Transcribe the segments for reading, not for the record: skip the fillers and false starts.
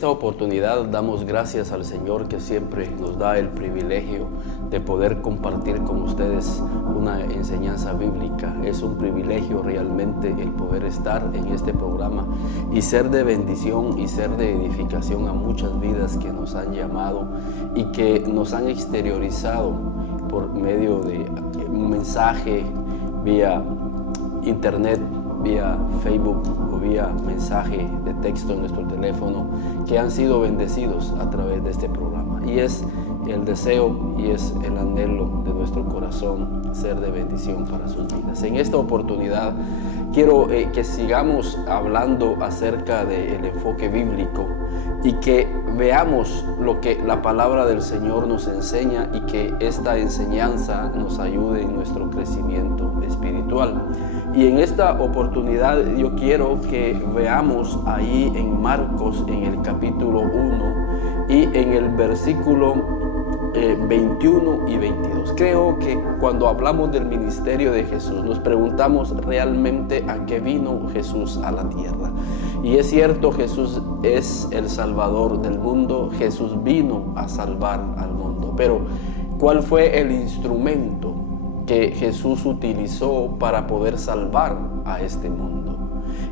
esta oportunidad damos gracias al Señor que siempre nos da el privilegio de poder compartir con ustedes una enseñanza bíblica. Es un privilegio realmente el poder estar en este programa y ser de bendición y ser de edificación a muchas vidas que nos han llamado y que nos han exteriorizado por medio de un mensaje vía internet, vía Facebook o vía mensaje de texto en nuestro teléfono, que han sido bendecidos a través de este programa. Y es el deseo y es el anhelo de nuestro corazón ser de bendición para sus vidas. En esta oportunidad quiero que sigamos hablando acerca del enfoque bíblico y que veamos lo que la palabra del Señor nos enseña y que esta enseñanza nos ayude en nuestro crecimiento espiritual. Y en esta oportunidad yo quiero que veamos ahí en Marcos, en el capítulo 1 y en el versículo 21 y 22. Creo que cuando hablamos del ministerio de Jesús nos preguntamos realmente a qué vino Jesús a la tierra. Y es cierto, Jesús es el Salvador del mundo, Jesús vino a salvar al mundo. Pero ¿cuál fue el instrumento que Jesús utilizó para poder salvar a este mundo?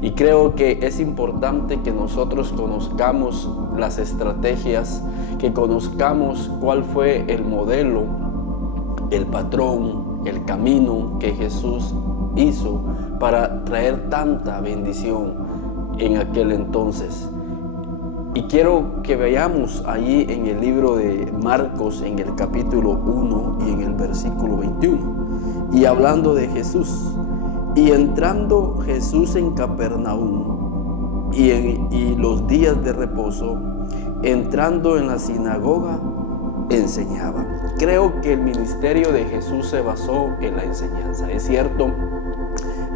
Y creo que es importante que nosotros conozcamos las estrategias, que conozcamos cuál fue el modelo, el patrón, el camino que Jesús hizo para traer tanta bendición en aquel entonces. Y quiero que veamos allí en el libro de Marcos, en el capítulo 1 y en el versículo 21. Y hablando de Jesús, y entrando Jesús en Capernaum y los días de reposo, entrando en la sinagoga, enseñaba. Creo que el ministerio de Jesús se basó en la enseñanza. Es cierto,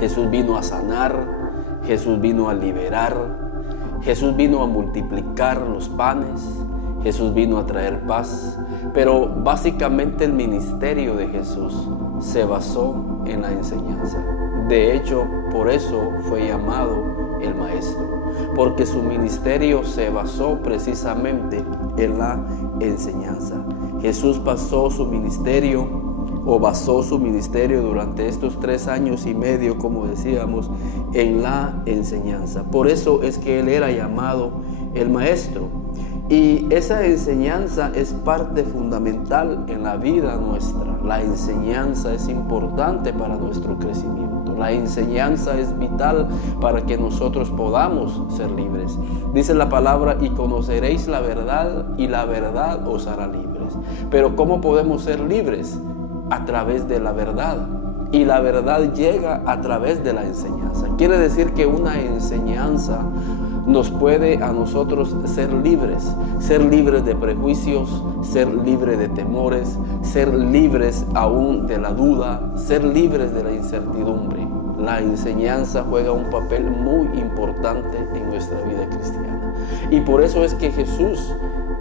Jesús vino a sanar, Jesús vino a liberar, Jesús vino a multiplicar los panes, Jesús vino a traer paz, pero básicamente el ministerio de Jesús se basó en la enseñanza. De hecho, por eso fue llamado el Maestro, porque su ministerio se basó precisamente en la enseñanza. Jesús basó su ministerio durante estos 3 años y medio, como decíamos, en la enseñanza. Por eso es que Él era llamado el Maestro. Y esa enseñanza es parte fundamental en la vida nuestra. La enseñanza es importante para nuestro crecimiento. La enseñanza es vital para que nosotros podamos ser libres. Dice la palabra: y conoceréis la verdad, y la verdad os hará libres. Pero ¿cómo podemos ser libres? A través de la verdad. Y la verdad llega a través de la enseñanza. Quiere decir que una enseñanza nos puede a nosotros ser libres de prejuicios, ser libres de temores, ser libres aún de la duda, ser libres de la incertidumbre. La enseñanza juega un papel muy importante en nuestra vida cristiana. Y por eso es que Jesús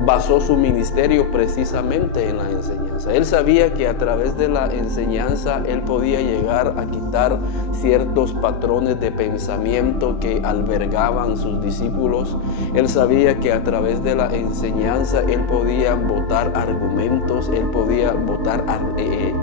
basó su ministerio precisamente en la enseñanza. Él sabía que a través de la enseñanza Él podía llegar a quitar ciertos patrones de pensamiento que albergaban sus discípulos. Él sabía que a través de la enseñanza Él podía botar argumentos, Él podía botar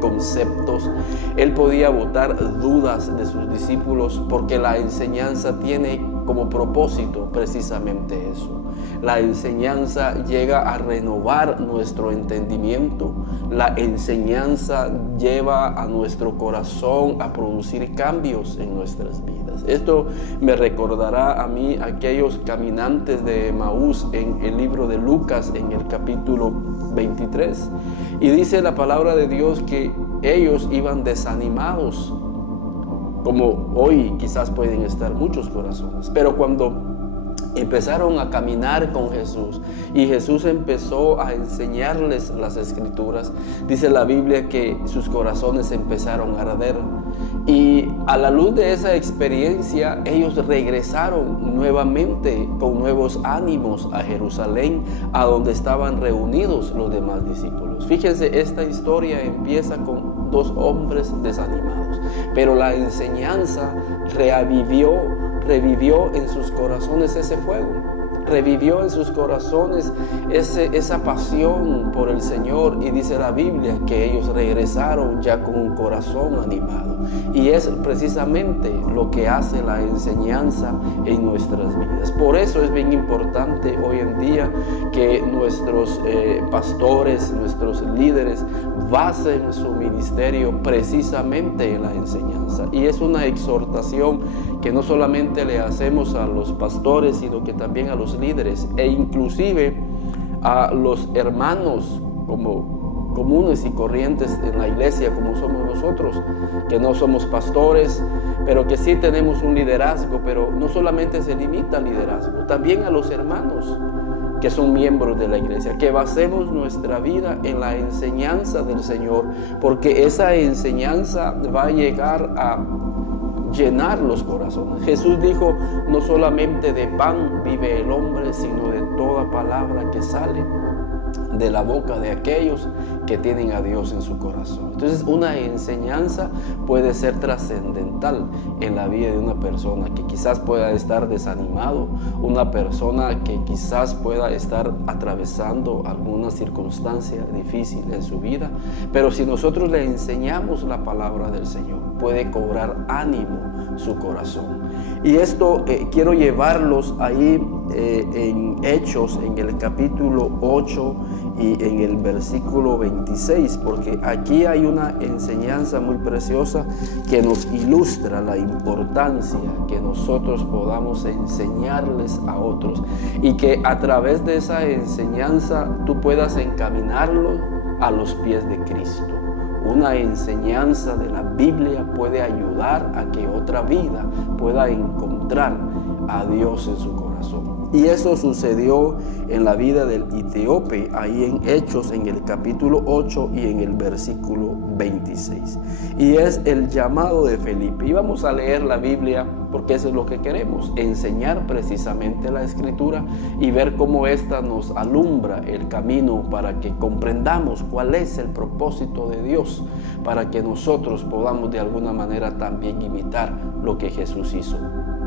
conceptos, Él podía botar dudas de sus discípulos, porque la enseñanza tiene como propósito precisamente eso. La enseñanza llega a renovar nuestro entendimiento. La enseñanza lleva a nuestro corazón a producir cambios en nuestras vidas. Esto me recordará a mí aquellos caminantes de Emaús en el libro de Lucas, en el capítulo 23. Y dice la palabra de Dios que ellos iban desanimados, como hoy quizás pueden estar muchos corazones. Pero cuando empezaron a caminar con Jesús y Jesús empezó a enseñarles las Escrituras, dice la Biblia que sus corazones empezaron a arder. Y a la luz de esa experiencia, ellos regresaron nuevamente con nuevos ánimos a Jerusalén, a donde estaban reunidos los demás discípulos. Fíjense, esta historia empieza con 2 hombres desanimados, pero la enseñanza revivió en sus corazones ese fuego. revivió en sus corazones esa pasión por el Señor, y dice la Biblia que ellos regresaron ya con un corazón animado. Y es precisamente lo que hace la enseñanza en nuestras vidas. Por eso es bien importante hoy en día que nuestros pastores, nuestros líderes basen su ministerio precisamente en la enseñanza. Y es una exhortación que no solamente le hacemos a los pastores, sino que también a los líderes e inclusive a los hermanos como comunes y corrientes en la iglesia, como somos nosotros, que no somos pastores, pero que sí tenemos un liderazgo. Pero no solamente se limita al liderazgo, también a los hermanos que son miembros de la iglesia, que basemos nuestra vida en la enseñanza del Señor, porque esa enseñanza va a llegar a llenar los corazones. Jesús dijo: no solamente de pan vive el hombre, sino de toda palabra que sale de la boca de aquellos que tienen a Dios en su corazón. Entonces, una enseñanza puede ser trascendental en la vida de una persona que quizás pueda estar desanimado, una persona que quizás pueda estar atravesando alguna circunstancia difícil en su vida, pero si nosotros le enseñamos la palabra del Señor, puede cobrar ánimo su corazón. Y esto quiero llevarlos ahí en Hechos, en el capítulo 8 y en el versículo 26, porque aquí hay una enseñanza muy preciosa que nos ilustra la importancia que nosotros podamos enseñarles a otros, y que a través de esa enseñanza tú puedas encaminarlos a los pies de Cristo. Una enseñanza de la Biblia puede ayudar a que otra vida pueda encontrar a Dios en su corazón. Y eso sucedió en la vida del etíope, ahí en Hechos, en el capítulo 8 y en el versículo 26. Y es el llamado de Felipe. Y vamos a leer la Biblia porque eso es lo que queremos, enseñar precisamente la Escritura y ver cómo ésta nos alumbra el camino para que comprendamos cuál es el propósito de Dios, para que nosotros podamos de alguna manera también imitar lo que Jesús hizo.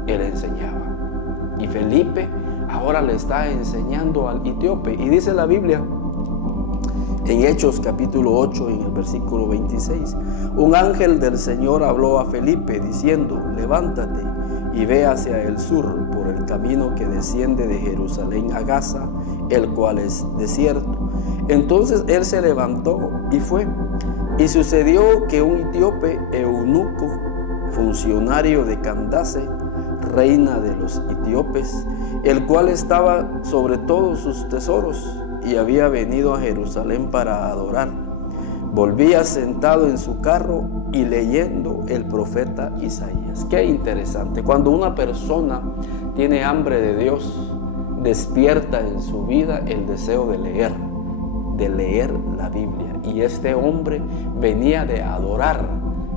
Él enseñaba. Y Felipe ahora le está enseñando al etíope. Y dice la Biblia en Hechos capítulo 8 en el versículo 26: un ángel del Señor habló a Felipe diciendo: levántate y ve hacia el sur por el camino que desciende de Jerusalén a Gaza, el cual es desierto. Entonces él se levantó y fue. Y sucedió que un etíope eunuco, funcionario de Candace, reina de los etíopes, el cual estaba sobre todos sus tesoros y había venido a Jerusalén para adorar, volvía sentado en su carro y leyendo el profeta Isaías. Qué interesante, cuando una persona tiene hambre de Dios, despierta en su vida el deseo de leer la Biblia. Y este hombre venía de adorar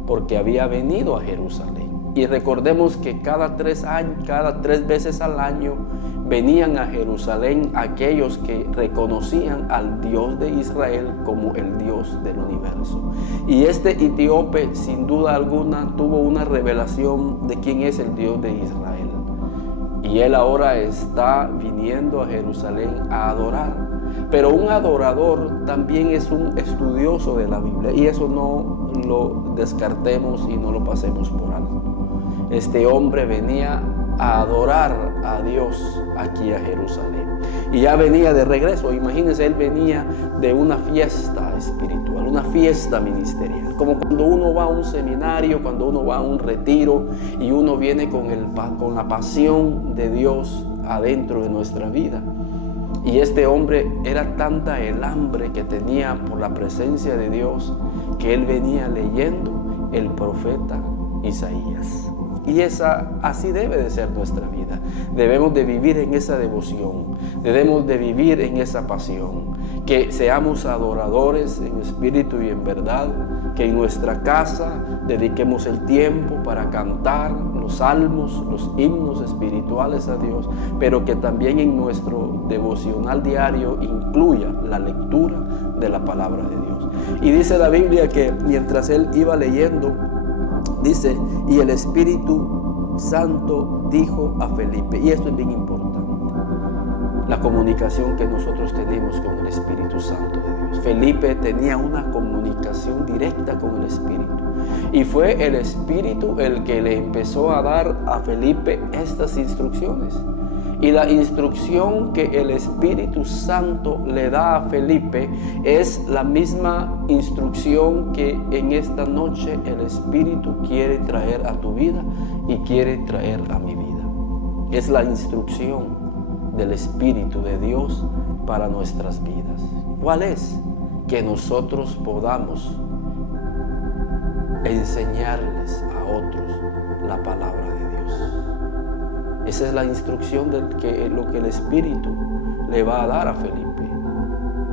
porque había venido a Jerusalén. Y recordemos que cada tres veces al año venían a Jerusalén aquellos que reconocían al Dios de Israel como el Dios del universo. Y este etíope, sin duda alguna, tuvo una revelación de quién es el Dios de Israel. Y él ahora está viniendo a Jerusalén a adorar. Pero un adorador también es un estudioso de la Biblia, y eso no lo descartemos y no lo pasemos por alto. Este hombre venía a adorar a Dios aquí a Jerusalén. Y ya venía de regreso. Imagínense, él venía de una fiesta espiritual, una fiesta ministerial. Como cuando uno va a un seminario, cuando uno va a un retiro y uno viene con la pasión de Dios adentro de nuestra vida. Y este hombre, era tanta el hambre que tenía por la presencia de Dios, que él venía leyendo el profeta Isaías. Y así debe de ser nuestra vida. Debemos de vivir en esa devoción, debemos de vivir en esa pasión, que seamos adoradores en espíritu y en verdad, que en nuestra casa dediquemos el tiempo para cantar los salmos, los himnos espirituales a Dios, pero que también en nuestro devocional diario incluya la lectura de la palabra de Dios. Y dice la Biblia que mientras él iba leyendo, dice: y el Espíritu Santo dijo a Felipe, y esto es bien importante, la comunicación que nosotros tenemos con el Espíritu Santo de Dios. Felipe tenía una comunicación directa con el Espíritu. Y fue el Espíritu el que le empezó a dar a Felipe estas instrucciones. Y la instrucción que el Espíritu Santo le da a Felipe es la misma instrucción que en esta noche el Espíritu quiere traer a tu vida y quiere traer a mi vida. Es la instrucción del Espíritu de Dios para nuestras vidas. ¿Cuál es? Que nosotros podamos enseñarles a otros la palabra de Dios. Esa es la instrucción de lo que el Espíritu le va a dar a Felipe.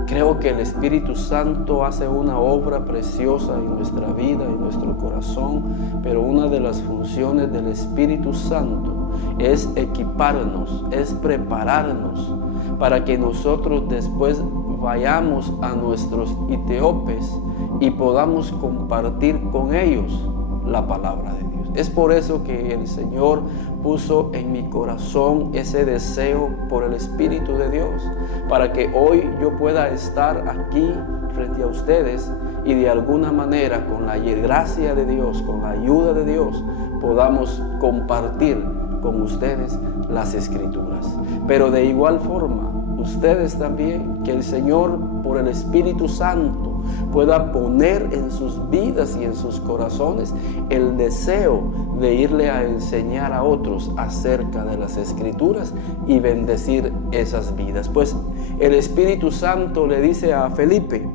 Creo que el Espíritu Santo hace una obra preciosa en nuestra vida, en nuestro corazón, pero una de las funciones del Espíritu Santo es equiparnos, es prepararnos para que nosotros después vayamos a nuestros etíopes y podamos compartir con ellos la palabra de Dios. Es por eso que el Señor puso en mi corazón ese deseo por el Espíritu de Dios, para que hoy yo pueda estar aquí frente a ustedes y de alguna manera, con la gracia de Dios, con la ayuda de Dios, podamos compartir con ustedes las Escrituras. Pero de igual forma, ustedes también, que el Señor por el Espíritu Santo pueda poner en sus vidas y en sus corazones el deseo de irle a enseñar a otros acerca de las Escrituras y bendecir esas vidas. Pues el Espíritu Santo le dice a Felipe: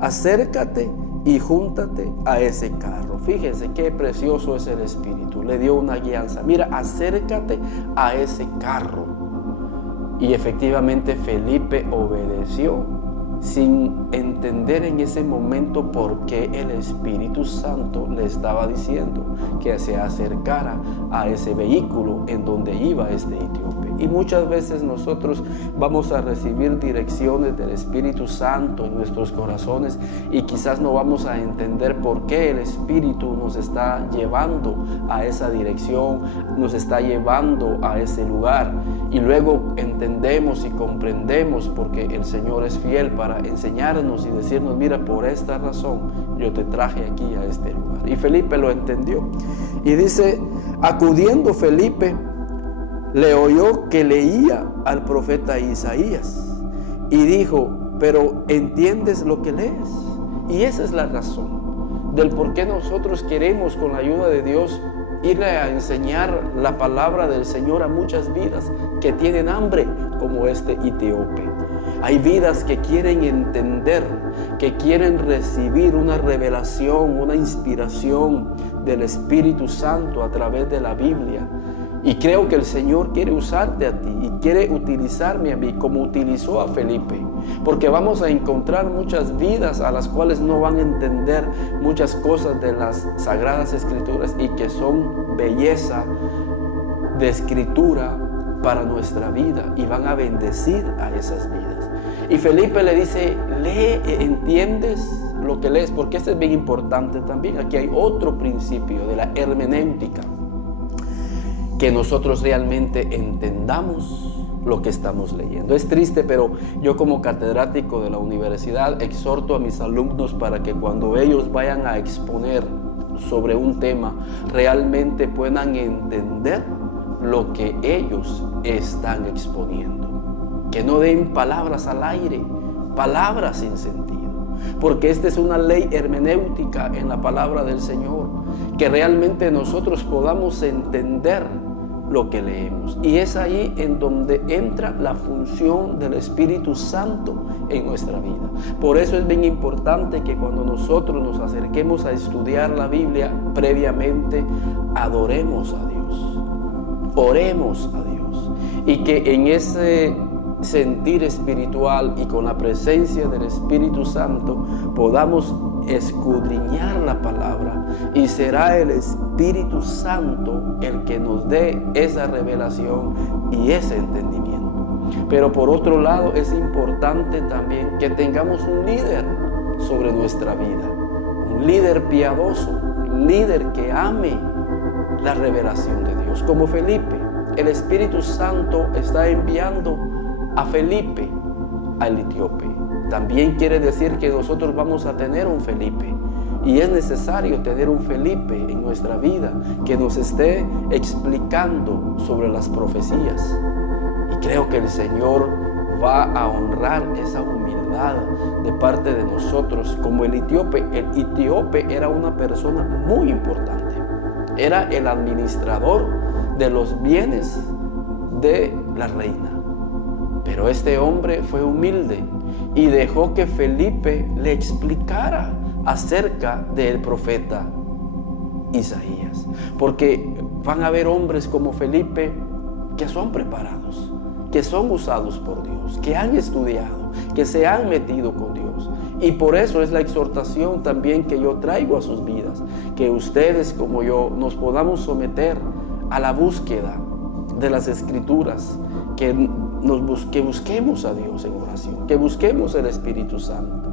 acércate y júntate a ese carro. Fíjense qué precioso es el Espíritu. Le dio una guianza. Mira, acércate a ese carro. Y efectivamente Felipe obedeció, sin entender en ese momento por qué el Espíritu Santo le estaba diciendo que se acercara a ese vehículo en donde iba este etíope. Y muchas veces nosotros vamos a recibir direcciones del Espíritu Santo en nuestros corazones y quizás no vamos a entender por qué el Espíritu nos está llevando a esa dirección, nos está llevando a ese lugar. Y luego entendemos y comprendemos porque el Señor es fiel para enseñarnos y decirnos: mira, por esta razón yo te traje aquí a este lugar. Y Felipe lo entendió. Y dice: acudiendo Felipe, le oyó que leía al profeta Isaías y dijo: pero ¿entiendes lo que lees? Y esa es la razón del por qué nosotros queremos, con la ayuda de Dios, irle a enseñar la palabra del Señor a muchas vidas que tienen hambre, como este etíope. Hay vidas que quieren entender, que quieren recibir una revelación, una inspiración del Espíritu Santo a través de la Biblia. Y creo que el Señor quiere usarte a ti y quiere utilizarme a mí como utilizó a Felipe, porque vamos a encontrar muchas vidas a las cuales no van a entender muchas cosas de las Sagradas Escrituras y que son belleza de escritura para nuestra vida y van a bendecir a esas vidas. Y Felipe le dice: lee, ¿entiendes lo que lees? Porque esto es bien importante también. Aquí hay otro principio de la hermenéutica, que nosotros realmente entendamos lo que estamos leyendo. Es triste, pero yo como catedrático de la universidad exhorto a mis alumnos para que cuando ellos vayan a exponer sobre un tema, realmente puedan entender lo que ellos están exponiendo. Que no den palabras al aire, palabras sin sentido. Porque esta es una ley hermenéutica en la palabra del Señor, que realmente nosotros podamos entender lo que leemos. Y es ahí en donde entra la función del Espíritu Santo en nuestra vida. Por eso es bien importante que cuando nosotros nos acerquemos a estudiar la Biblia, previamente adoremos a Dios, oremos a Dios, y que en ese sentir espiritual y con la presencia del Espíritu Santo podamos escudriñar la palabra, y será el Espíritu Santo el que nos dé esa revelación y ese entendimiento. Pero por otro lado, es importante también que tengamos un líder sobre nuestra vida, un líder piadoso, un líder que ame la revelación de Dios. Como Felipe, el Espíritu Santo está enviando a Felipe, al etíope. También quiere decir que nosotros vamos a tener un Felipe. Y es necesario tener un Felipe en nuestra vida que nos esté explicando sobre las profecías. Y creo que el Señor va a honrar esa humildad de parte de nosotros como el etíope. El etíope era una persona muy importante. Era el administrador de los bienes de la reina. Pero este hombre fue humilde y dejó que Felipe le explicara acerca del profeta Isaías. Porque van a haber hombres como Felipe que son preparados, que son usados por Dios, que han estudiado, que se han metido con Dios. Y por eso es la exhortación también que yo traigo a sus vidas, que ustedes como yo nos podamos someter a la búsqueda de las Escrituras, que busquemos a Dios en oración, que busquemos el Espíritu Santo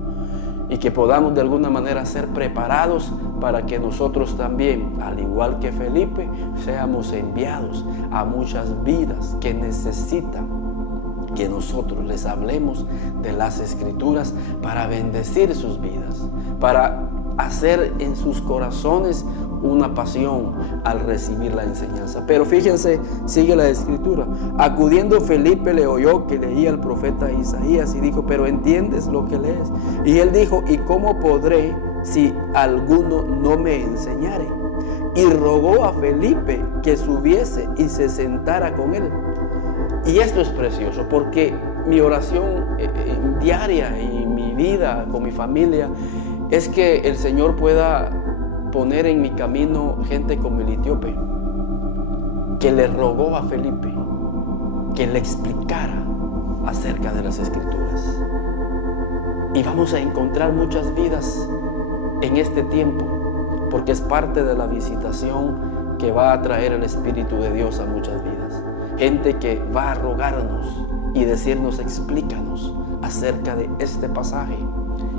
y que podamos de alguna manera ser preparados para que nosotros también, al igual que Felipe, seamos enviados a muchas vidas que necesitan que nosotros les hablemos de las Escrituras para bendecir sus vidas, para hacer en sus corazones una pasión al recibir la enseñanza. Pero fíjense, sigue la Escritura. Acudiendo Felipe le oyó que leía el profeta Isaías y dijo: pero ¿entiendes lo que lees? Y él dijo: ¿y cómo podré si alguno no me enseñare? Y rogó a Felipe que subiese y se sentara con él. Y esto es precioso porque mi oración diaria y mi vida con mi familia es que el Señor pueda poner en mi camino gente como el etíope, que le rogó a Felipe que le explicara acerca de las Escrituras. Y vamos a encontrar muchas vidas en este tiempo, porque es parte de la visitación que va a traer el Espíritu de Dios a muchas vidas. Gente que va a rogarnos y decirnos: explícanos acerca de este pasaje.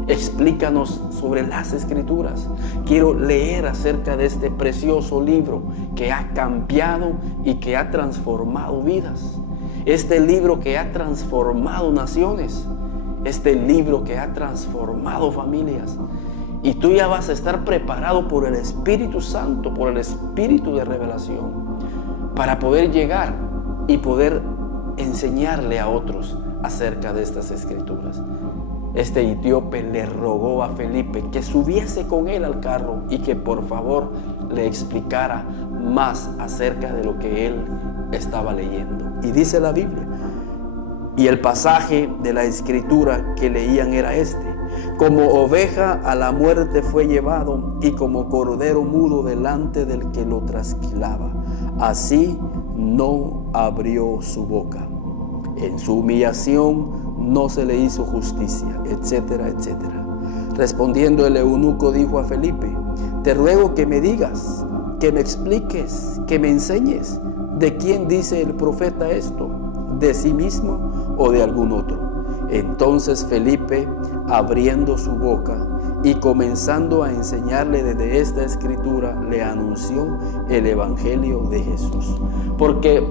Explícanos sobre las Escrituras. Quiero leer acerca de este precioso libro que ha cambiado y que ha transformado vidas. Este libro que ha transformado naciones. Este libro que ha transformado familias. Y tú ya vas a estar preparado por el Espíritu Santo, por el Espíritu de revelación, para poder llegar y poder enseñarle a otros acerca de estas Escrituras. Este etíope le rogó a Felipe que subiese con él al carro y que por favor le explicara más acerca de lo que él estaba leyendo. Y dice la Biblia, y el pasaje de la Escritura que leían era este: como oveja a la muerte fue llevado, y como cordero mudo delante del que lo trasquilaba, así no abrió su boca. En su humillación no se le hizo justicia, etcétera, etcétera. Respondiendo el eunuco dijo a Felipe: te ruego que me digas, que me expliques, que me enseñes, ¿de quién dice el profeta esto? ¿De sí mismo o de algún otro? Entonces Felipe, abriendo su boca y comenzando a enseñarle desde esta Escritura, le anunció el Evangelio de Jesús. Porque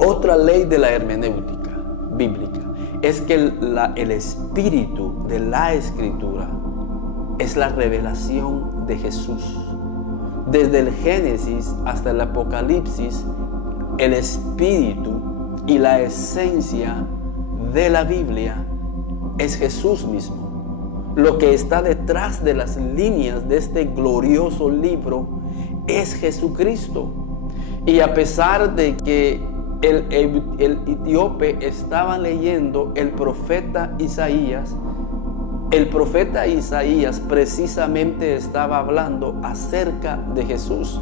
otra ley de la hermenéutica bíblica es que el espíritu de la Escritura es la revelación de Jesús. Desde el Génesis hasta el Apocalipsis, el espíritu y la esencia de la Biblia es Jesús mismo. Lo que está detrás de las líneas de este glorioso libro es Jesucristo. Y a pesar de que el etíope estaba leyendo el profeta Isaías, el profeta Isaías precisamente estaba hablando acerca de Jesús.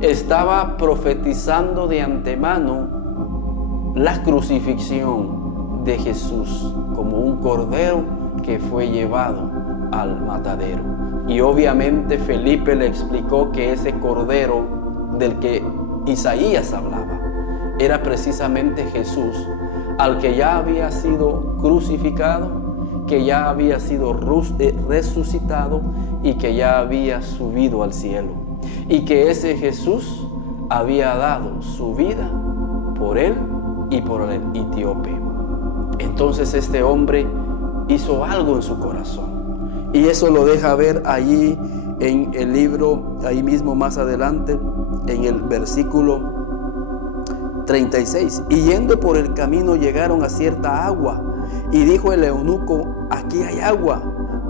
Estaba profetizando de antemano la crucifixión de Jesús como un cordero que fue llevado al matadero. Y obviamente Felipe le explicó que ese cordero del que Isaías hablaba era precisamente Jesús, al que ya había sido crucificado, que ya había sido resucitado y que ya había subido al cielo. Y que ese Jesús había dado su vida por él y por el etíope. Entonces este hombre hizo algo en su corazón. Y eso lo deja ver allí en el libro, ahí mismo más adelante, en el versículo 36. Y yendo por el camino llegaron a cierta agua. Y dijo el eunuco: aquí hay agua,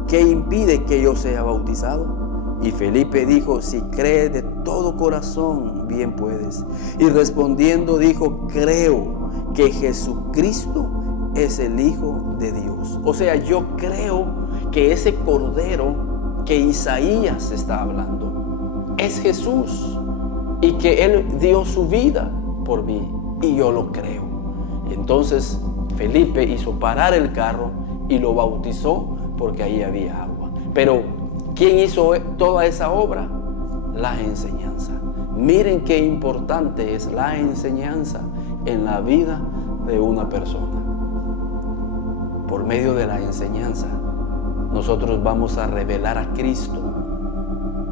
¿qué impide que yo sea bautizado? Y Felipe dijo: si crees de todo corazón, bien puedes. Y respondiendo dijo: creo que Jesucristo es el Hijo de Dios. O sea, yo creo que ese Cordero que Isaías está hablando es Jesús, y que Él dio su vida por mí, y yo lo creo. Entonces Felipe hizo parar el carro y lo bautizó, porque ahí había agua. Pero ¿quién hizo toda esa obra? La enseñanza. Miren qué importante es la enseñanza en la vida de una persona. Por medio de la enseñanza, nosotros vamos a revelar a Cristo,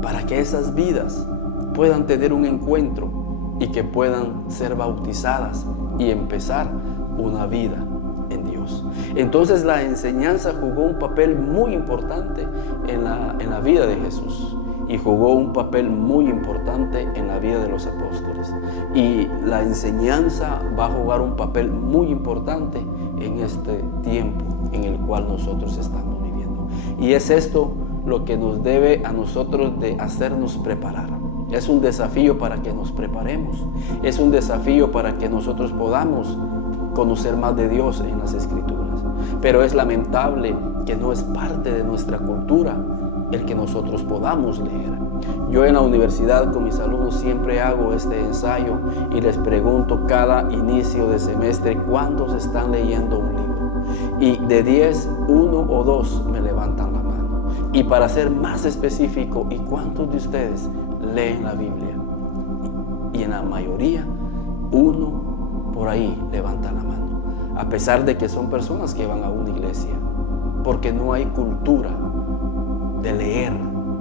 para que esas vidas puedan tener un encuentro y que puedan ser bautizadas y empezar una vida en Dios. Entonces la enseñanza jugó un papel muy importante en la vida de Jesús, y jugó un papel muy importante en la vida de los apóstoles. Y la enseñanza va a jugar un papel muy importante en este tiempo en el cual nosotros estamos viviendo. Y es esto lo que nos debe a nosotros de hacernos preparar. Es un desafío para que nos preparemos. Es un desafío para que nosotros podamos conocer más de Dios en las Escrituras. Pero es lamentable que no es parte de nuestra cultura el que nosotros podamos leer. Yo en la universidad con mis alumnos siempre hago este ensayo y les pregunto cada inicio de semestre: ¿cuántos están leyendo un libro? Y de 10, 1 o 2 me levantan la mano. Y para ser más específico, ¿y cuántos de ustedes leen la Biblia? Y en la mayoría, 1 por ahí levanta la mano, a pesar de que son personas que van a una iglesia, porque no hay cultura de leer,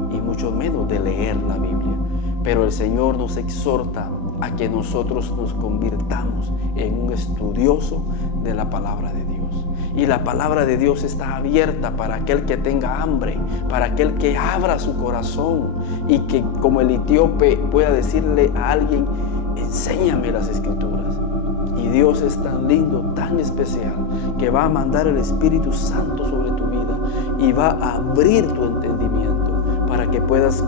y mucho menos de leer la Biblia. Pero el Señor nos exhorta a que nosotros nos convirtamos en un estudioso de la palabra de Dios. Y la palabra de Dios está abierta para aquel que tenga hambre, para aquel que abra su corazón, y que, como el etíope, pueda decirle a alguien: enséñame las Escrituras. Y Dios es tan lindo, tan especial, que va a mandar el Espíritu Santo sobre tu vida y va a abrir tu entendimiento para que puedas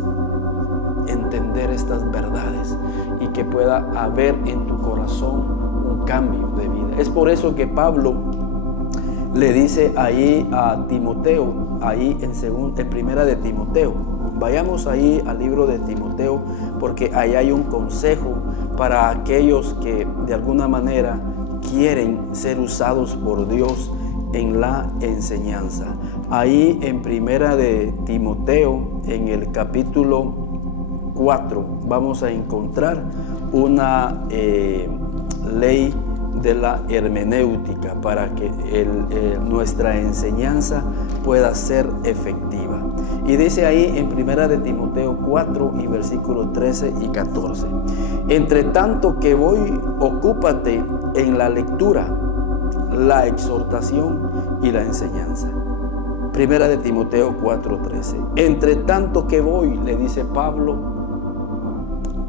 entender estas verdades y que pueda haber en tu corazón un cambio de vida. Es por eso que Pablo le dice ahí a Timoteo, ahí en primera de Timoteo. Vayamos ahí al libro de Timoteo, porque ahí hay un consejo para aquellos que de alguna manera quieren ser usados por Dios en la enseñanza. Ahí en primera de Timoteo, en el capítulo 4, vamos a encontrar una ley de la hermenéutica para que nuestra enseñanza pueda ser efectiva. Y dice ahí en primera de Timoteo 4 y versículos 13 y 14: entre tanto que voy, ocúpate en la lectura, la exhortación y la enseñanza. Primera de Timoteo 4:13. Entre tanto que voy, le dice Pablo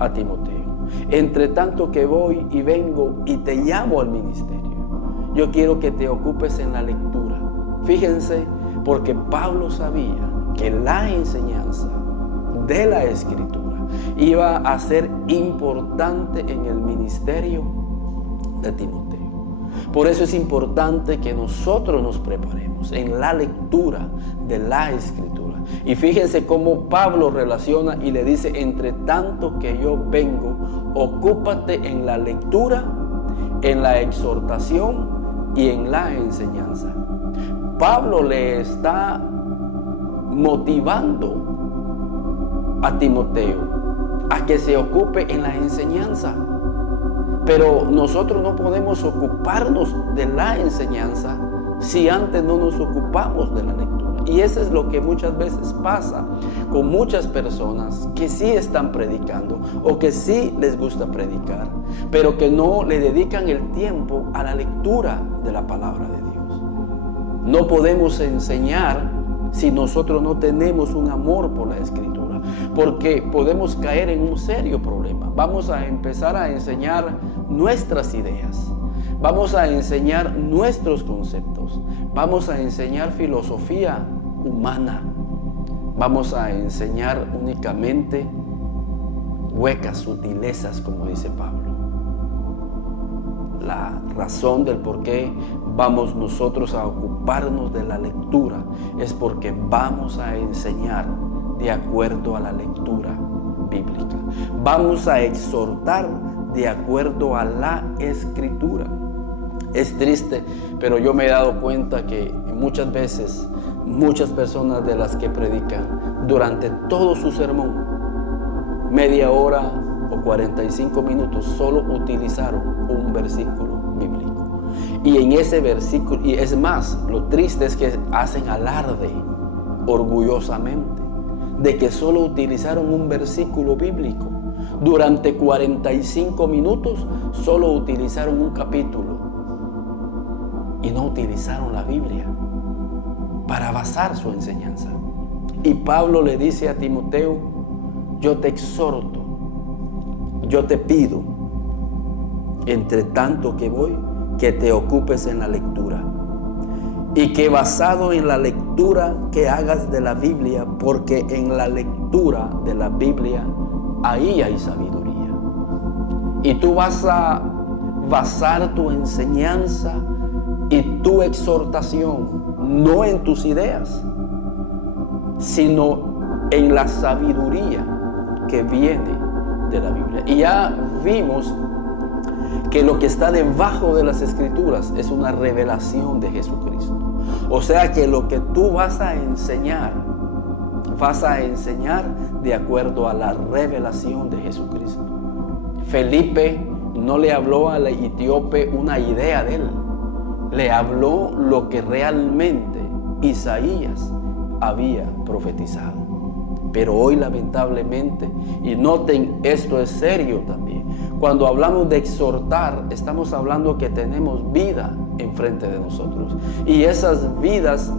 a Timoteo, entre tanto que voy y vengo y te llamo al ministerio, yo quiero que te ocupes en la lectura. Fíjense, porque Pablo sabía que la enseñanza de la Escritura iba a ser importante en el ministerio de Timoteo. Por eso es importante que nosotros nos preparemos en la lectura de la Escritura. Y fíjense cómo Pablo relaciona y le dice: entre tanto que yo vengo, ocúpate en la lectura, en la exhortación y en la enseñanza. Pablo le está motivando a Timoteo a que se ocupe en la enseñanza. Pero nosotros no podemos ocuparnos de la enseñanza si antes no nos ocupamos de la lectura. Y eso es lo que muchas veces pasa con muchas personas que sí están predicando o que sí les gusta predicar, pero que no le dedican el tiempo a la lectura de la palabra de Dios. No podemos enseñar si nosotros no tenemos un amor por la Escritura, porque podemos caer en un serio problema. Vamos a empezar a enseñar nuestras ideas, vamos a enseñar nuestros conceptos, vamos a enseñar filosofía humana, vamos a enseñar únicamente huecas sutilezas, como dice Pablo. La razón del por qué vamos nosotros a ocuparnos de la lectura es porque vamos a enseñar de acuerdo a la lectura bíblica. Vamos a exhortar de acuerdo a la Escritura. Es triste, pero yo me he dado cuenta que muchas veces, muchas personas de las que predican durante todo su sermón, media hora o 45 minutos, solo utilizaron un versículo bíblico. Y en ese versículo, y es más, lo triste es que hacen alarde orgullosamente de que solo utilizaron un versículo bíblico. Durante 45 minutos solo utilizaron un capítulo y no utilizaron la Biblia para basar su enseñanza. Y Pablo le dice a Timoteo: yo te exhorto, yo te pido, entre tanto que voy, que te ocupes en la lectura y que basado en la lectura que hagas de la Biblia, porque en la lectura de la Biblia ahí hay sabiduría. Y tú vas a basar tu enseñanza y tu exhortación no en tus ideas, sino en la sabiduría que viene de la Biblia. Y ya vimos que lo que está debajo de las Escrituras es una revelación de Jesucristo. O sea que lo que tú vas a enseñar de acuerdo a la revelación de Jesucristo. Felipe no le habló al etíope una idea de él, le habló lo que realmente Isaías había profetizado. Pero hoy lamentablemente, y noten, esto es serio también, cuando hablamos de exhortar, estamos hablando que tenemos vida enfrente de nosotros. Y esas vidas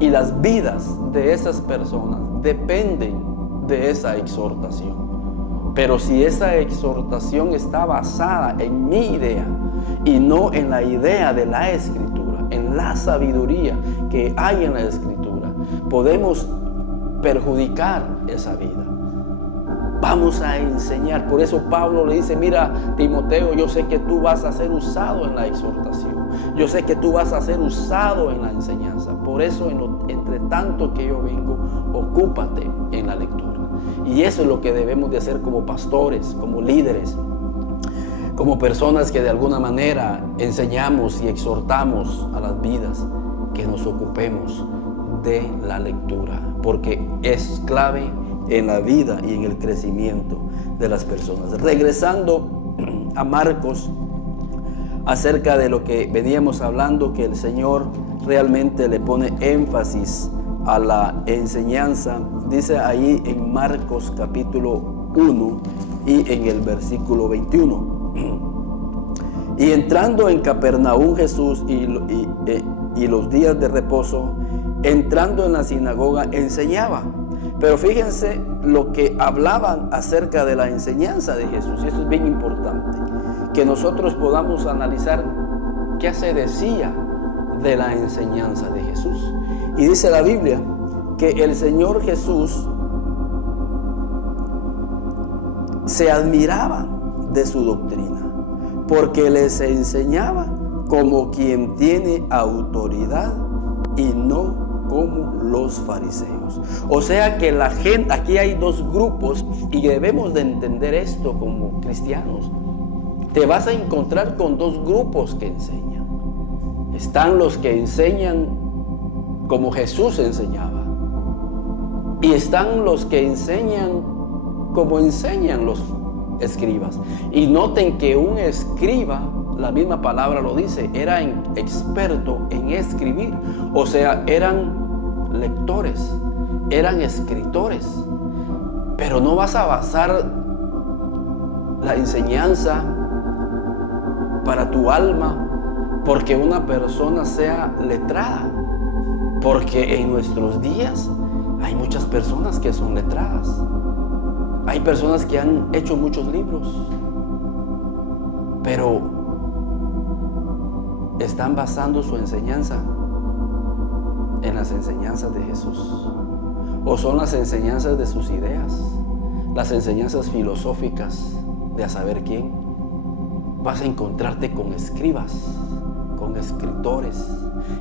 y las vidas de esas personas dependen de esa exhortación. Pero si esa exhortación está basada en mi idea y no en la idea de la Escritura, en la sabiduría que hay en la Escritura, podemos perjudicar esa vida. Vamos a enseñar. Por eso Pablo le dice: mira, Timoteo, yo sé que tú vas a ser usado en la exhortación, yo sé que tú vas a ser usado en la enseñanza. Por eso, entre tanto que yo vengo, ocúpate en la lectura. Y eso es lo que debemos de hacer como pastores, como líderes, como personas que de alguna manera enseñamos y exhortamos a las vidas, que nos ocupemos de la lectura, porque es clave en la vida y en el crecimiento de las personas. Regresando a Marcos, acerca de lo que veníamos hablando, que el Señor realmente le pone énfasis a la enseñanza, dice ahí en Marcos capítulo 1 y en el versículo 21. Y entrando en Capernaum Jesús y los días de reposo, entrando en la sinagoga, enseñaba. Pero fíjense lo que hablaban acerca de la enseñanza de Jesús. Y eso es bien importante, que nosotros podamos analizar qué se decía de la enseñanza de Jesús. Y dice la Biblia que el Señor Jesús se admiraba de su doctrina, porque les enseñaba como quien tiene autoridad y no como los fariseos. O sea que la gente, aquí hay dos grupos, y debemos de entender esto como cristianos. Te vas a encontrar con dos grupos que enseñan. Están los que enseñan como Jesús enseñaba, y están los que enseñan como enseñan los escribas. Y noten que un escriba, la misma palabra lo dice, era experto en escribir. O sea, eran lectores, eran escritores. Pero no vas a basar la enseñanza para tu alma porque una persona sea letrada. Porque en nuestros días hay muchas personas que son letradas. Hay personas que han hecho muchos libros, pero están basando su enseñanza en las enseñanzas de Jesús, o son las enseñanzas de sus ideas, las enseñanzas filosóficas de a saber quién. Vas a encontrarte con escribas, con escritores,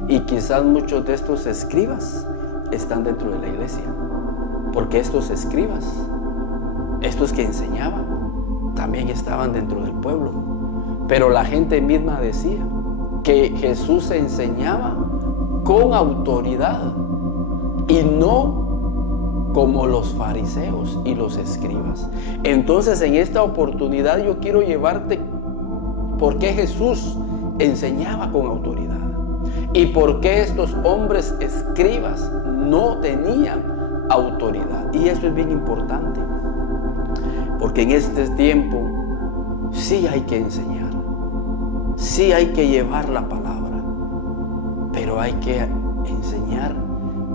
y quizás muchos de estos escribas están dentro de la iglesia, porque estos escribas, estos que enseñaban, también estaban dentro del pueblo, pero la gente misma decía que Jesús enseñaba con autoridad y no como los fariseos y los escribas. Entonces, en esta oportunidad yo quiero llevarte por qué Jesús enseñaba con autoridad y por qué estos hombres escribas no tenían autoridad. Y eso es bien importante, porque en este tiempo sí hay que enseñar, sí hay que llevar la palabra, pero hay que enseñar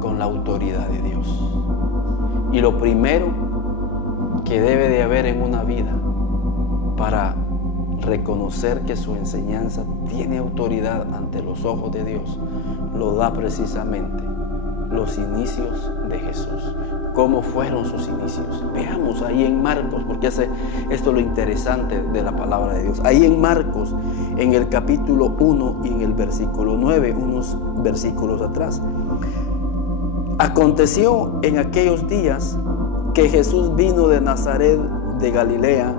con la autoridad de Dios. Y lo primero que debe de haber en una vida para reconocer que su enseñanza tiene autoridad ante los ojos de Dios, lo da precisamente los inicios de Jesús. ¿Cómo fueron sus inicios? Veamos ahí en Marcos, porque esto es lo interesante de la palabra de Dios. Ahí en Marcos, en el capítulo 1 y en el versículo 9, unos versículos atrás. Aconteció en aquellos días que Jesús vino de Nazaret de Galilea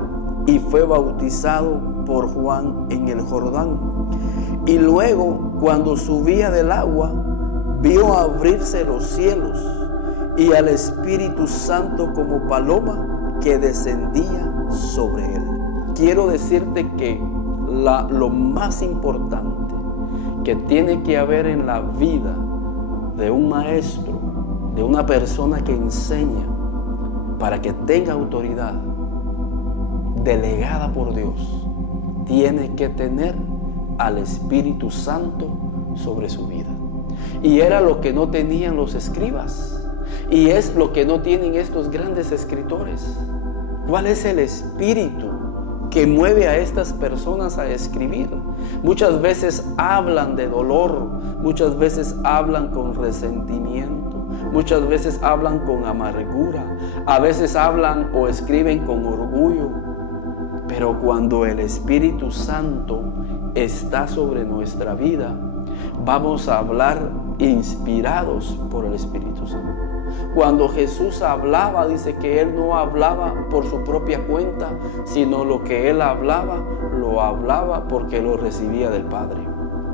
y fue bautizado por Juan en el Jordán. Y luego, cuando subía del agua, vio abrirse los cielos y al Espíritu Santo como paloma que descendía sobre él. Quiero decirte que lo más importante que tiene que haber en la vida de un maestro, de una persona que enseña, para que tenga autoridad delegada por Dios, tiene que tener al Espíritu Santo sobre su vida. Y era lo que no tenían los escribas, y es lo que no tienen estos grandes escritores. ¿Cuál es el espíritu que mueve a estas personas a escribir? Muchas veces hablan de dolor, muchas veces hablan con resentimiento, muchas veces hablan con amargura, a veces hablan o escriben con orgullo. Pero cuando el Espíritu Santo está sobre nuestra vida, vamos a hablar inspirados por el Espíritu Santo. Cuando Jesús hablaba, dice que Él no hablaba por su propia cuenta, sino lo que Él hablaba, lo hablaba porque lo recibía del Padre.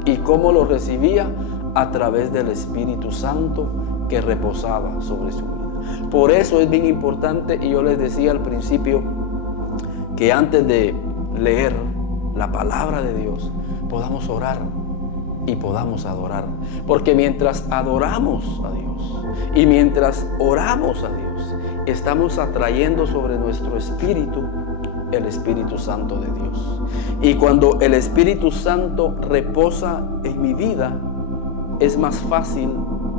¿Y cómo lo recibía? A través del Espíritu Santo que reposaba sobre su vida. Por eso es bien importante, y yo les decía al principio, que antes de leer la palabra de Dios, podamos orar y podamos adorar. Porque mientras adoramos a Dios y mientras oramos a Dios, estamos atrayendo sobre nuestro espíritu el Espíritu Santo de Dios. Y cuando el Espíritu Santo reposa en mi vida, es más fácil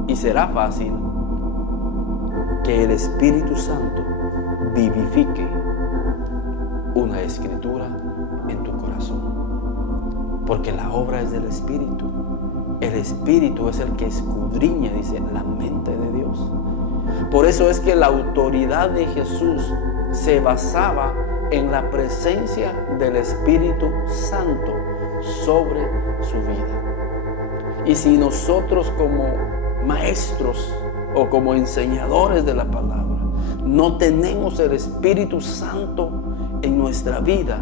y será fácil que el Espíritu Santo vivifique una escritura en tu corazón. Porque la obra es del Espíritu. El Espíritu es el que escudriña, dice, la mente de Dios. Por eso es que la autoridad de Jesús se basaba en la presencia del Espíritu Santo sobre su vida. Y si nosotros como maestros o como enseñadores de la palabra no tenemos el Espíritu Santo en nuestra vida,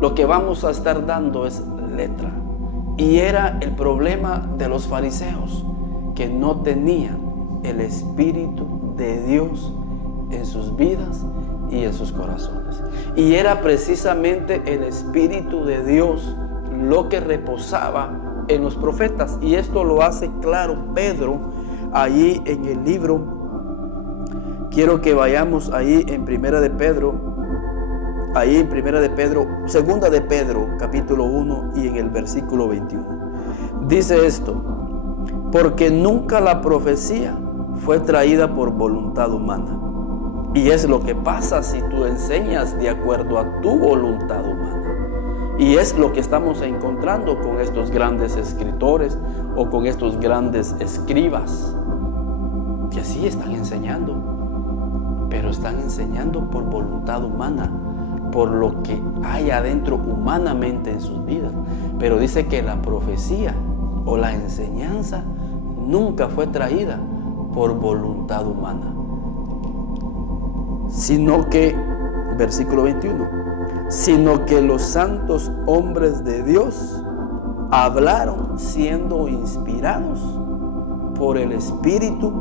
lo que vamos a estar dando es letra. Y era el problema de los fariseos, que no tenían el Espíritu de Dios en sus vidas y en sus corazones. Y era precisamente el Espíritu de Dios lo que reposaba en los profetas. Y esto lo hace claro Pedro allí en el libro. Quiero que vayamos ahí en Primera de Pedro. Ahí en Primera de Pedro, Segunda de Pedro, capítulo 1 y en el versículo 21. Dice esto: porque nunca la profecía fue traída por voluntad humana. Y es lo que pasa si tú enseñas de acuerdo a tu voluntad humana. Y es lo que estamos encontrando con estos grandes escritores o con estos grandes escribas, que así están enseñando, pero están enseñando por voluntad humana, por lo que hay adentro humanamente en sus vidas. Pero dice que la profecía o la enseñanza nunca fue traída por voluntad humana, sino que, versículo 21, sino que los santos hombres de Dios hablaron siendo inspirados por el Espíritu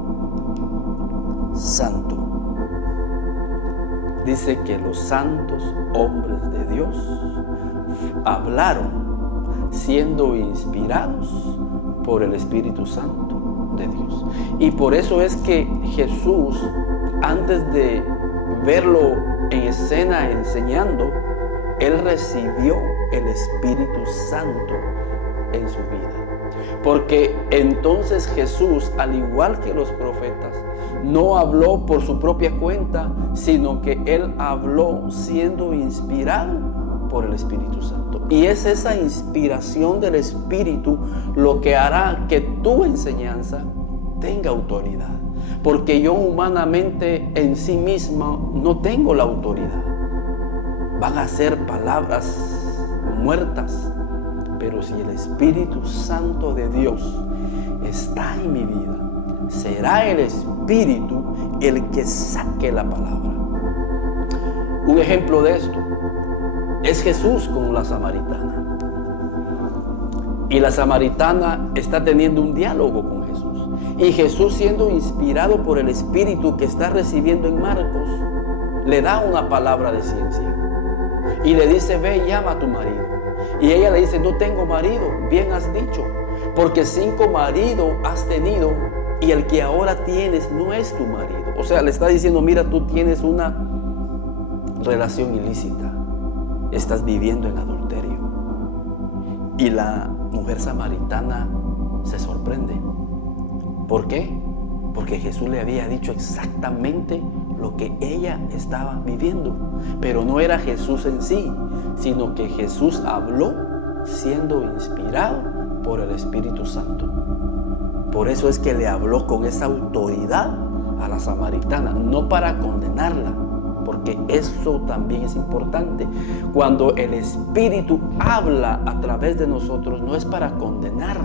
Santo. Dice que los santos hombres de Dios hablaron siendo inspirados por el Espíritu Santo de Dios. Y por eso es que Jesús, antes de verlo en escena enseñando, Él recibió el Espíritu Santo en su vida. Porque entonces Jesús, al igual que los profetas, no habló por su propia cuenta, sino que Él habló siendo inspirado por el Espíritu Santo. Y es esa inspiración del Espíritu lo que hará que tu enseñanza tenga autoridad. Porque yo humanamente en sí mismo no tengo la autoridad. Van a ser palabras muertas. Pero si el Espíritu Santo de Dios está en mi vida, será el Espíritu el que saque la palabra. Un ejemplo de esto es Jesús con la samaritana. Y la samaritana está teniendo un diálogo con Jesús. Y Jesús, siendo inspirado por el Espíritu que está recibiendo en Marcos, le da una palabra de ciencia. Y le dice: ve y llama a tu marido. Y ella le dice: no tengo marido. Bien has dicho, porque 5 maridos has tenido y el que ahora tienes no es tu marido. O sea, le está diciendo: mira, tú tienes una relación ilícita. Estás viviendo en adulterio. Y la mujer samaritana se sorprende. ¿Por qué? Porque Jesús le había dicho exactamente lo que ella estaba viviendo. Pero no era Jesús en sí, sino que Jesús habló siendo inspirado por el Espíritu Santo. Por eso es que le habló con esa autoridad a la samaritana, no para condenarla, porque eso también es importante. Cuando el Espíritu habla a través de nosotros, no es para condenar.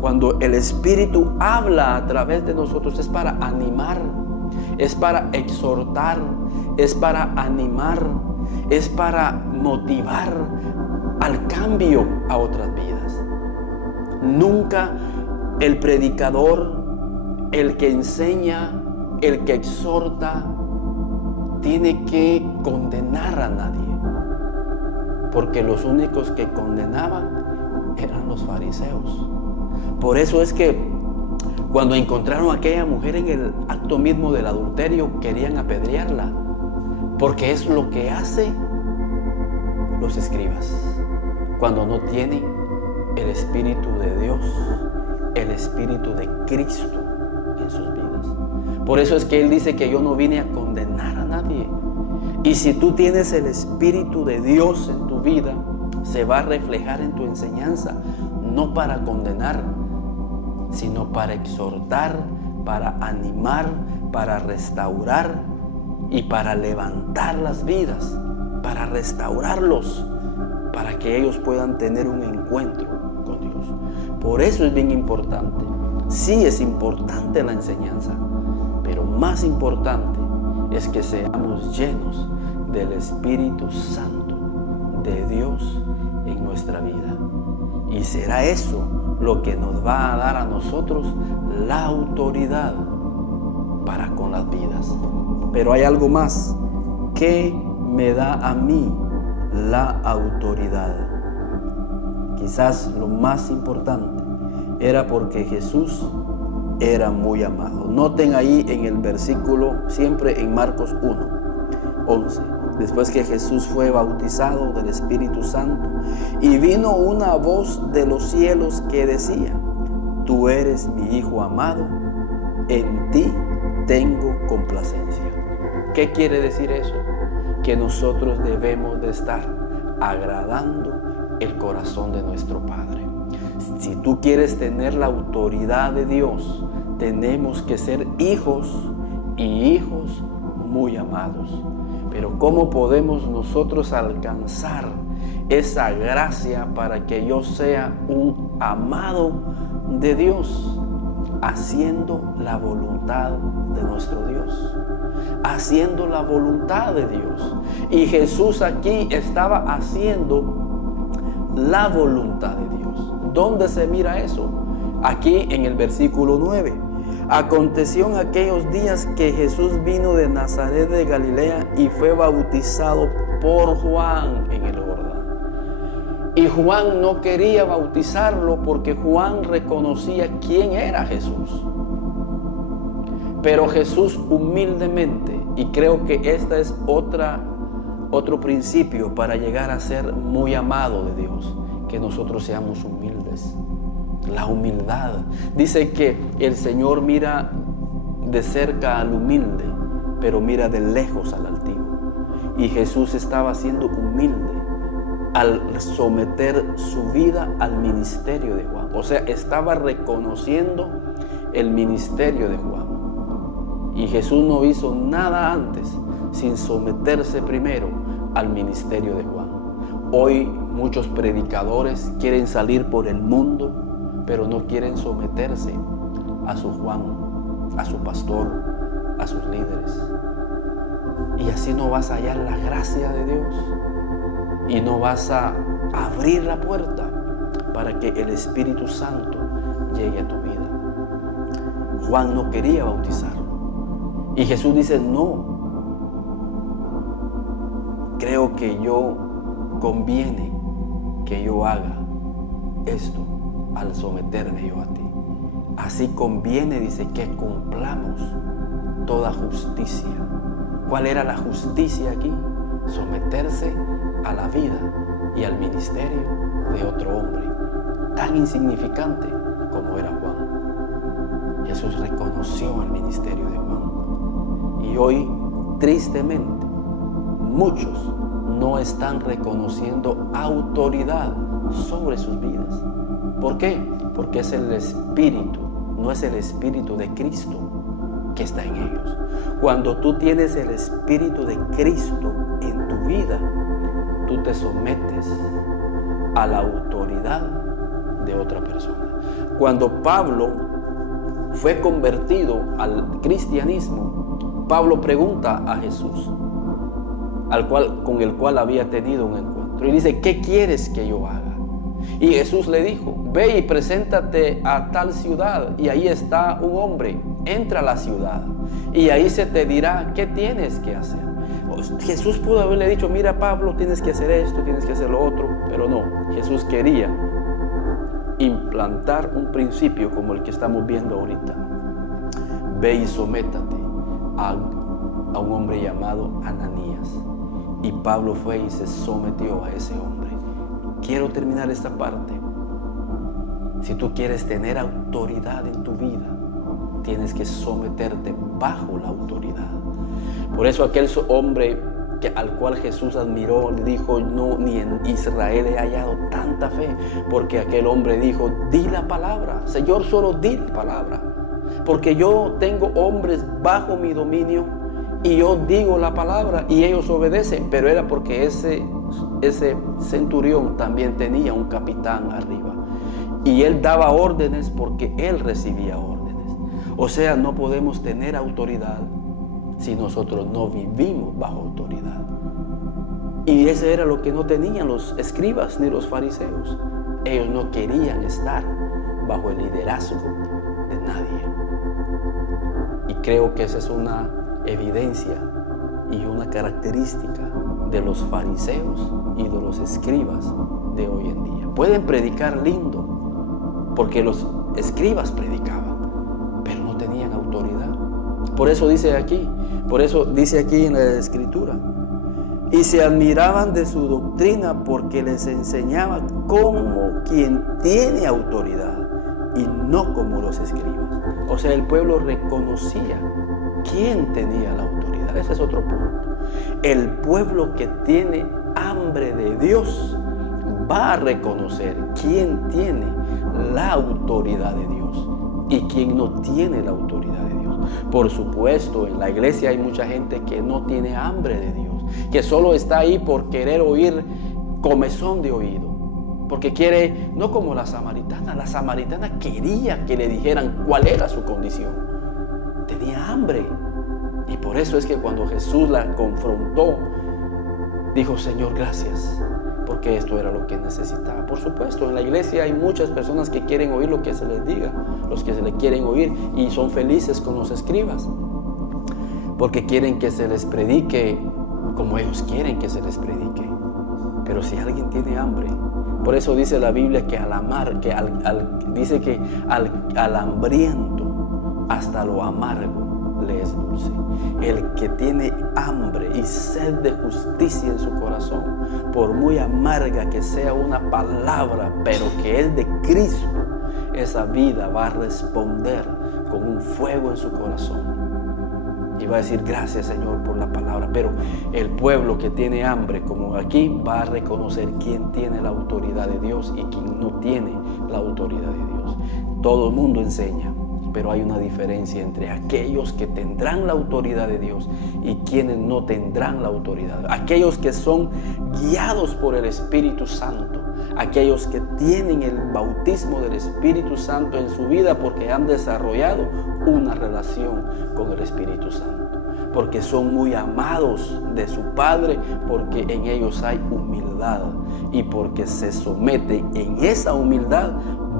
Cuando el Espíritu habla a través de nosotros es para animar, es para exhortar, es para animar, es para motivar al cambio a otras vidas. Nunca el predicador, el que enseña, el que exhorta, tiene que condenar a nadie, porque los únicos que condenaban eran los fariseos. Por eso es que cuando encontraron a aquella mujer en el acto mismo del adulterio, querían apedrearla, porque es lo que hacen los escribas cuando no tienen el Espíritu de Dios, el Espíritu de Cristo en sus vidas. Por eso es que Él dice que yo no vine a condenar a nadie. Y si tú tienes el Espíritu de Dios en tu vida, se va a reflejar en tu enseñanza, no para condenar, sino para exhortar, para animar, para restaurar y para levantar las vidas, para restaurarlos, para que ellos puedan tener un encuentro con Dios. Por eso es bien importante. Sí es importante la enseñanza, pero más importante es que seamos llenos del Espíritu Santo de Dios en nuestra vida. Y será eso lo que nos va a dar a nosotros la autoridad para con las vidas. Pero hay algo más que me da a mí la autoridad. Quizás lo más importante era porque Jesús era muy amado. Noten ahí en el versículo, siempre en Marcos 1:11, después que Jesús fue bautizado del Espíritu Santo, y vino una voz de los cielos que decía: tú eres mi Hijo amado, en ti tengo complacencia. ¿Qué quiere decir eso? Que nosotros debemos de estar agradando el corazón de nuestro Padre. Si tú quieres tener la autoridad de Dios, tenemos que ser hijos y hijos muy amados. Pero ¿cómo podemos nosotros alcanzar esa gracia para que yo sea un amado de Dios? Haciendo la voluntad de nuestro Dios. Haciendo la voluntad de Dios. Y Jesús aquí estaba haciendo la voluntad de Dios. ¿Dónde se mira eso? Aquí en el versículo 9. Aconteció en aquellos días que Jesús vino de Nazaret de Galilea y fue bautizado por Juan en el Jordán. Y Juan no quería bautizarlo porque Juan reconocía quién era Jesús. Pero Jesús humildemente, y creo que esta es otro principio para llegar a ser muy amado de Dios, que nosotros seamos humildes. La humildad. Dice que el Señor mira de cerca al humilde, pero mira de lejos al altivo. Y Jesús estaba siendo humilde al someter su vida al ministerio de Juan. O sea, estaba reconociendo el ministerio de Juan. Y Jesús no hizo nada antes sin someterse primero al ministerio de Juan. Hoy muchos predicadores quieren salir por el mundo, pero no quieren someterse a su Juan, a su pastor, a sus líderes. Y así no vas a hallar la gracia de Dios y no vas a abrir la puerta para que el Espíritu Santo llegue a tu vida. Juan no quería bautizarlo y Jesús dice: no, creo que conviene que yo haga esto al someterme yo a ti. Así conviene, dice, que cumplamos toda justicia. ¿Cuál era la justicia aquí? Someterse a la vida y al ministerio de otro hombre tan insignificante como era Juan. Jesús reconoció el ministerio de Juan. Y hoy, tristemente, muchos no están reconociendo autoridad sobre sus vidas. ¿Por qué? Porque es el Espíritu, no es el Espíritu de Cristo que está en ellos. Cuando tú tienes el Espíritu de Cristo en tu vida, tú te sometes a la autoridad de otra persona. Cuando Pablo fue convertido al cristianismo, Pablo pregunta a Jesús, con el cual había tenido un encuentro, y dice: ¿qué quieres que yo haga? Y Jesús le dijo: ve y preséntate a tal ciudad, y ahí está un hombre, entra a la ciudad, y ahí se te dirá qué tienes que hacer. Jesús pudo haberle dicho: mira, Pablo, tienes que hacer esto, tienes que hacer lo otro, pero no. Jesús quería implantar un principio como el que estamos viendo ahorita. Ve y sométate a un hombre llamado Ananías. Y Pablo fue y se sometió a ese hombre. Quiero terminar esta parte. Si tú quieres tener autoridad en tu vida, tienes que someterte bajo la autoridad. Por eso aquel hombre al cual Jesús admiró, le dijo: no, ni en Israel he hallado tanta fe, porque aquel hombre dijo: di la palabra, Señor, solo di la palabra, porque yo tengo hombres bajo mi dominio y yo digo la palabra y ellos obedecen. Pero era porque ese centurión también tenía un capitán arriba y él daba órdenes porque él recibía órdenes. O sea, no podemos tener autoridad si nosotros no vivimos bajo autoridad. Y eso era lo que no tenían los escribas ni los fariseos. Ellos no querían estar bajo el liderazgo de nadie. Y creo que esa es una evidencia y una característica de los fariseos y de los escribas de hoy en día. Pueden predicar lindo, porque los escribas predicaban, pero no tenían autoridad. Por eso dice aquí en la Escritura y se admiraban de su doctrina porque les enseñaba como quien tiene autoridad y no como los escribas. O sea, el pueblo reconocía quién tenía la autoridad. Ese es otro punto. El pueblo que tiene hambre de Dios va a reconocer quién tiene la autoridad de Dios y quién no tiene la autoridad de Dios. Por supuesto, en la iglesia hay mucha gente que no tiene hambre de Dios, que solo está ahí por querer oír comezón de oído, porque quiere, no como la samaritana quería que le dijeran cuál era su condición, tenía hambre, y por eso es que cuando Jesús la confrontó, dijo: Señor, gracias, porque esto era lo que necesitaba. Por supuesto, en la iglesia hay muchas personas que quieren oír lo que se les diga, los que se les quieren oír, y son felices con los escribas, porque quieren que se les predique como ellos quieren que se les predique. Pero si alguien tiene hambre, por eso dice la Biblia que al hambriento hasta lo amargo le es dulce. El que tiene hambre y sed de justicia en su corazón, por muy amarga que sea una palabra, pero que es de Cristo, esa vida va a responder con un fuego en su corazón. Y va a decir: gracias, Señor, por la palabra. Pero el pueblo que tiene hambre, como aquí, va a reconocer quién tiene la autoridad de Dios y quién no tiene la autoridad de Dios. Todo el mundo enseña, pero hay una diferencia entre aquellos que tendrán la autoridad de Dios y quienes no tendrán la autoridad. Aquellos que son guiados por el Espíritu Santo, aquellos que tienen el bautismo del Espíritu Santo en su vida porque han desarrollado una relación con el Espíritu Santo, porque son muy amados de su Padre, porque en ellos hay humildad y porque se someten en esa humildad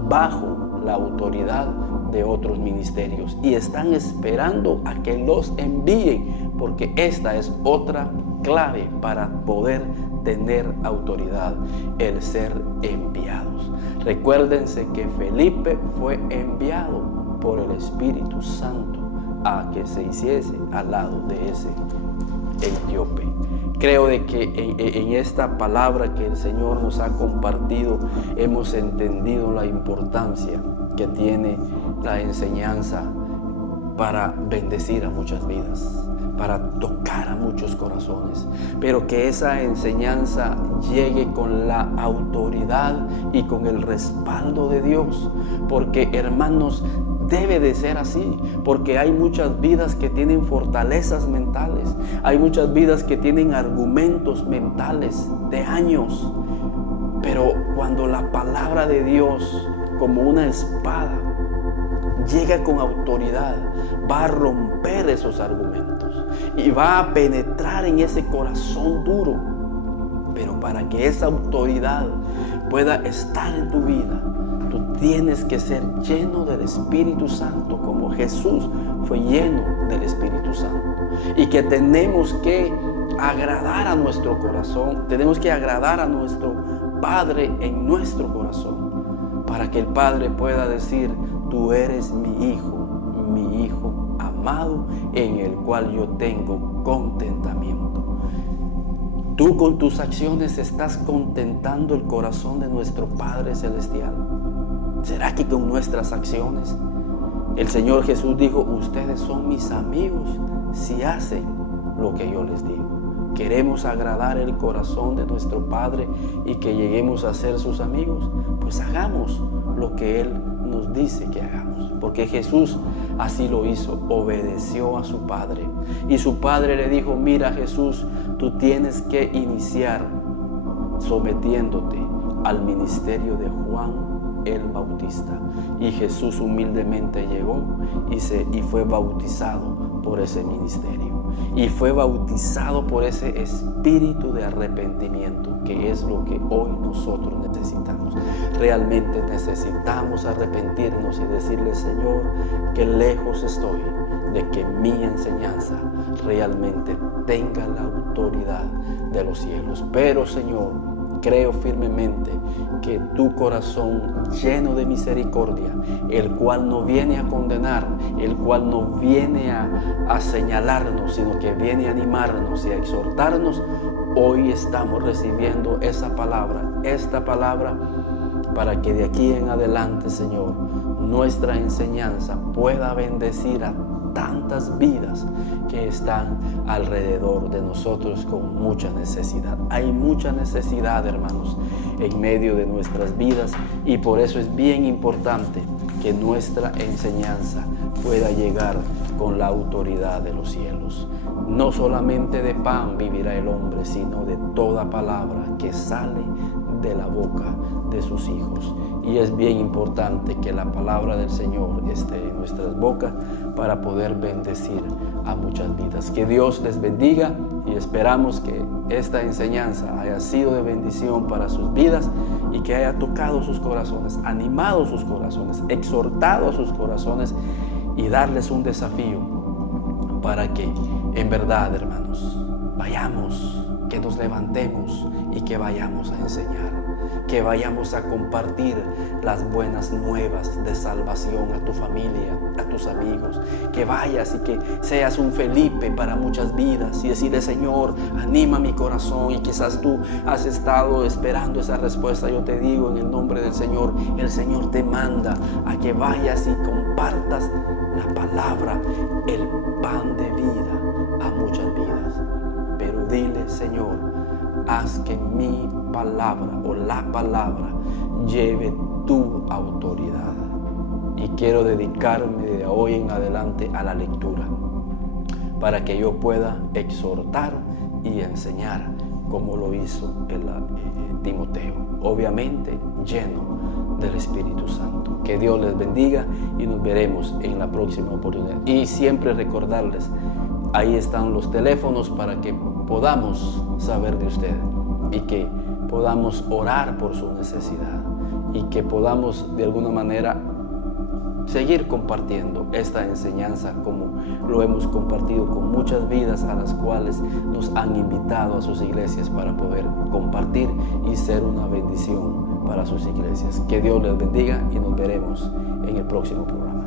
bajo la autoridad de otros ministerios y están esperando a que los envíen, porque esta es otra clave para poder tener autoridad, el ser enviados. Recuérdense que Felipe fue enviado por el Espíritu Santo a que se hiciese al lado de ese etíope. Creo de que en esta palabra que el Señor nos ha compartido hemos entendido la importancia que tiene la enseñanza para bendecir a muchas vidas, para tocar a muchos corazones, pero que esa enseñanza llegue con la autoridad y con el respaldo de Dios, porque, hermanos, debe de ser así, porque hay muchas vidas que tienen fortalezas mentales, hay muchas vidas que tienen argumentos mentales de años, pero cuando la palabra de Dios, como una espada, llega con autoridad, va a romper esos argumentos y va a penetrar en ese corazón duro. Pero para que esa autoridad pueda estar en tu vida, tú tienes que ser lleno del Espíritu Santo, como Jesús fue lleno del Espíritu Santo. Y que tenemos que agradar a nuestro corazón, tenemos que agradar a nuestro Padre en nuestro corazón, para que el Padre pueda decir: tú eres mi hijo amado, en el cual yo tengo contentamiento. Tú con tus acciones estás contentando el corazón de nuestro Padre Celestial. ¿Será que con nuestras acciones? El Señor Jesús dijo: ustedes son mis amigos si hacen lo que yo les digo. ¿Queremos agradar el corazón de nuestro Padre y que lleguemos a ser sus amigos? Pues hagamos lo que Él nos dice que hagamos, porque Jesús así lo hizo, obedeció a su Padre. Y su Padre le dijo: mira, Jesús, tú tienes que iniciar sometiéndote al ministerio de Juan el Bautista. Y Jesús humildemente llegó y fue bautizado por ese ministerio. Y fue bautizado por ese espíritu de arrepentimiento, que es lo que hoy nosotros necesitamos. Realmente necesitamos arrepentirnos y decirle: Señor, que lejos estoy de que mi enseñanza realmente tenga la autoridad de los cielos. Pero, Señor, creo firmemente que tu corazón lleno de misericordia, el cual no viene a condenar, el cual no viene a señalarnos, sino que viene a animarnos y a exhortarnos, hoy estamos recibiendo esta palabra, para que de aquí en adelante, Señor, nuestra enseñanza pueda bendecir a tantas vidas que están alrededor de nosotros con mucha necesidad. Hay mucha necesidad, hermanos, en medio de nuestras vidas, y por eso es bien importante que nuestra enseñanza pueda llegar con la autoridad de los cielos. No solamente de pan vivirá el hombre, sino de toda palabra que sale de la boca de sus hijos. Y es bien importante que la palabra del Señor esté en nuestras bocas para poder bendecir a muchas vidas. Que Dios les bendiga, y esperamos que esta enseñanza haya sido de bendición para sus vidas y que haya tocado sus corazones, animado sus corazones, exhortado a sus corazones, y darles un desafío para que en verdad, hermanos, vayamos, que nos levantemos y que vayamos a enseñar, que vayamos a compartir las buenas nuevas de salvación a tu familia, a tus amigos, que vayas y que seas un Felipe para muchas vidas y decirle: Señor, anima mi corazón. Y quizás tú has estado esperando esa respuesta. Yo te digo, en el nombre del Señor, el Señor te manda a que vayas y compartas la palabra, el pan de vida a muchas vidas. Pero dile: Señor, haz que mi palabra o la palabra lleve tu autoridad. Y quiero dedicarme de hoy en adelante a la lectura, para que yo pueda exhortar y enseñar como lo hizo Timoteo, obviamente lleno del Espíritu Santo. Que Dios les bendiga y nos veremos en la próxima oportunidad. Y siempre recordarles, ahí están los teléfonos para que podamos saber de ustedes y que podamos orar por su necesidad, y que podamos de alguna manera seguir compartiendo esta enseñanza como lo hemos compartido con muchas vidas a las cuales nos han invitado a sus iglesias para poder compartir y ser una bendición para sus iglesias. Que Dios les bendiga y nos veremos en el próximo programa.